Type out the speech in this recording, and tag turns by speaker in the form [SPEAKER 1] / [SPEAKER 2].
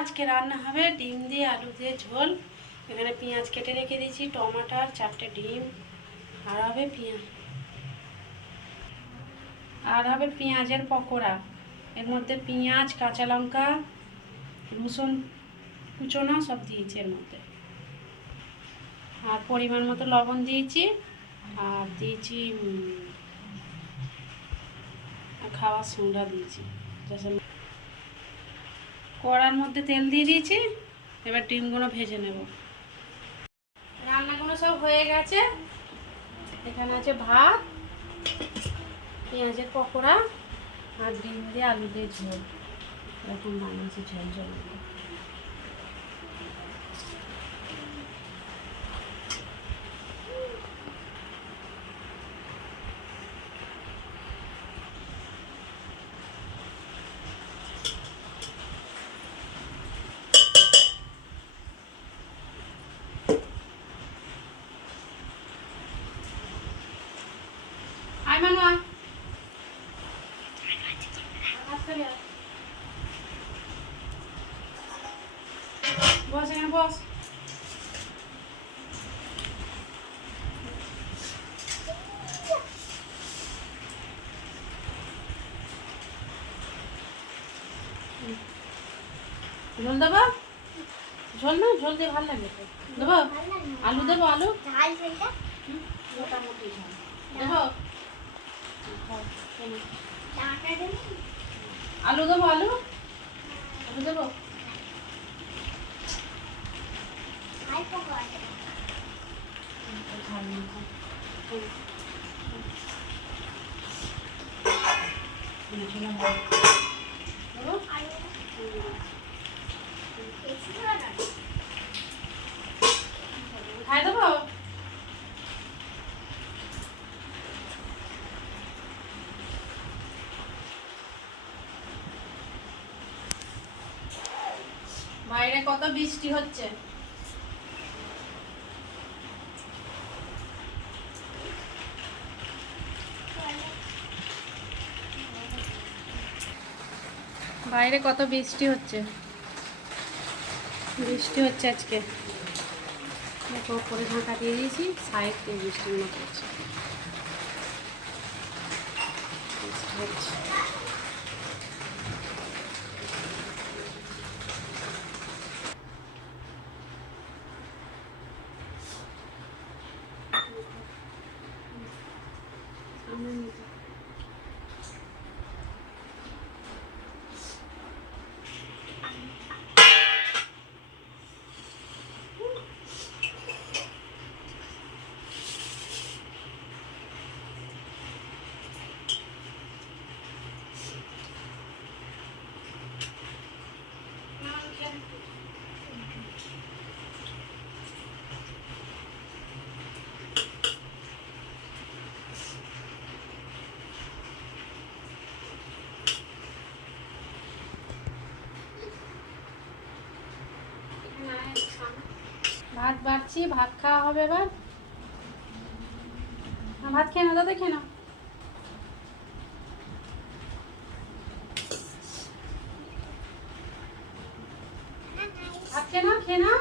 [SPEAKER 1] আজকে রান্না হবে ডিম দিয়ে আলু দিয়ে ঝোল। এখানে পেঁয়াজ কেটে রেখে দিয়েছি, টমাটার, চারটে ডিম, আর হবে পেঁয়াজ। আর হবে পেঁয়াজের পকোড়া। এর মধ্যে পেঁয়াজ, কাঁচা লঙ্কা, রসুন কুচোনো সব দিয়েছি এর মধ্যে। আর পরিমাণ মতো লবণ দিয়েছি, আর দিয়েছি খাওয়ার সোডা দিয়েছি। কড়ার মধ্যে তেল দিয়ে দিয়েছি, এবার ডিমগুলো ভেজে নেব। রান্নাগুলো সব হয়ে গেছে। এখানে আছে ভাত, পেঁয়াজের পকোড়া আর ডিম দিয়ে আলু দিয়ে ঝোল। এরকম বানিয়েছি ঝোল ঝোল মানু আয়। বস এখানে বস ঝোল দেবো? ঝোল না ঝোল দিয়ে ভালো লাগে দেবো? আলু দেবো আলু? মোটামুটি দেবো খাও, খেয়ে নাও।
[SPEAKER 2] ডাঁটা দেবে
[SPEAKER 1] আলু দেবো আলু? আলু দেবো?
[SPEAKER 2] পকোড়া
[SPEAKER 1] ঝাল না খাও। হুম। হুম, ঝোলে ভালো। দেবো?
[SPEAKER 2] আলু
[SPEAKER 1] হুম।
[SPEAKER 2] বেশি করে না
[SPEAKER 1] খাই দেবো বাইরে কত বৃষ্টি হচ্ছে? বাইরে কত বৃষ্টি হচ্ছে? বৃষ্টি হচ্ছে আজকে। দেখো, উপরে ঢাকা দিয়ে দিয়েছি, সাইড দিয়ে বৃষ্টিগুলো পড়ছে বৃষ্টি হচ্ছে। ভাত বাড়ছি, ভাত খাওয়া হবে এবার। ভাত খেয়ে না দাদা খেয়ে নাও। ভাত খেয়ে না খেয়ে নাও।